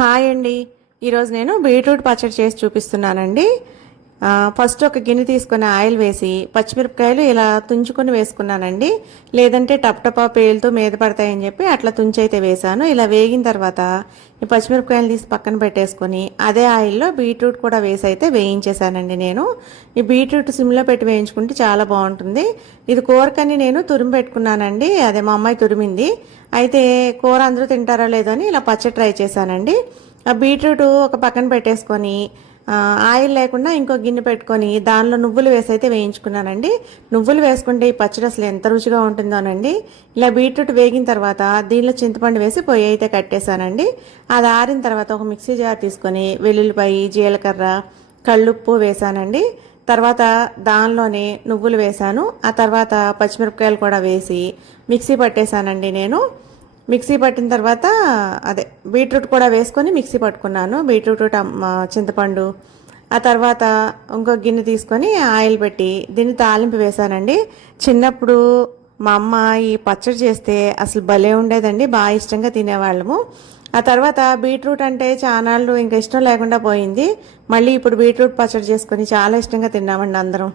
Hi అండి. ఈరోజు నేను బీట్రూట్ పచ్చడి చేసి చూపిస్తున్నానండి. ఫస్ట్ ఒక గిన్నె తీసుకొని ఆయిల్ వేసి పచ్చిమిరపకాయలు ఇలా తుంచుకొని వేసుకున్నానండి. లేదంటే టపటపా పేలుతూ మీద పడతాయని చెప్పి అట్లా తుంచైతే వేసాను. ఇలా వేగిన తర్వాత ఈ పచ్చిమిరపకాయలు తీసి పక్కన పెట్టేసుకొని అదే ఆయిల్లో బీట్రూట్ కూడా వేసి అయితే వేయించేసానండి. నేను ఈ బీట్రూట్ సిమ్లో పెట్టి వేయించుకుంటే చాలా బాగుంటుంది. ఇది కూరకని నేను తురిమి పెట్టుకున్నానండి. అదే మా అమ్మాయి తురిమింది. అయితే కూర అందరూ తింటారో లేదో అని ఇలా పచ్చడి ట్రై చేశానండి. ఆ బీట్రూట్ ఒక పక్కన పెట్టేసుకొని ఆయిల్ లేకుండా ఇంకో గిన్నె పెట్టుకొని దానిలో నువ్వులు వేసి అయితే వేయించుకున్నానండి. నువ్వులు వేసుకుంటే ఈ పచ్చడి అసలు ఎంత రుచిగా ఉంటుందోనండి. ఇలా బీట్రూట్ వేగిన తర్వాత దీనిలో చింతపండు వేసి పొయ్యి అయితే కట్టేశానండి. అది ఆరిన తర్వాత ఒక మిక్సీ జార్ తీసుకొని వెల్లుల్లిపాయ, జీలకర్ర, కళ్ళుప్పు వేసానండి. తర్వాత దానిలోనే నువ్వులు వేసాను. ఆ తర్వాత పచ్చిమిరపకాయలు కూడా వేసి మిక్సీ పట్టేశానండి. నేను మిక్సీ పట్టిన తర్వాత అదే బీట్రూట్ కూడా వేసుకొని మిక్సీ పట్టుకున్నాను. బీట్రూట్, చింతపండు. ఆ తర్వాత ఇంకో గిన్నె తీసుకొని ఆయిల్ పెట్టి దీన్ని తాలింపు వేసానండి. చిన్నప్పుడు మా అమ్మ ఈ పచ్చడి చేస్తే అసలు భలే ఉండేదండి. బాగా ఇష్టంగా తినేవాళ్ళము. ఆ తర్వాత బీట్రూట్ అంటే చానాళ్ళు ఇంకా ఇష్టం లేకుండా పోయింది. మళ్ళీ ఇప్పుడు బీట్రూట్ పచ్చడి చేసుకొని చాలా ఇష్టంగా తిన్నామండి అందరం.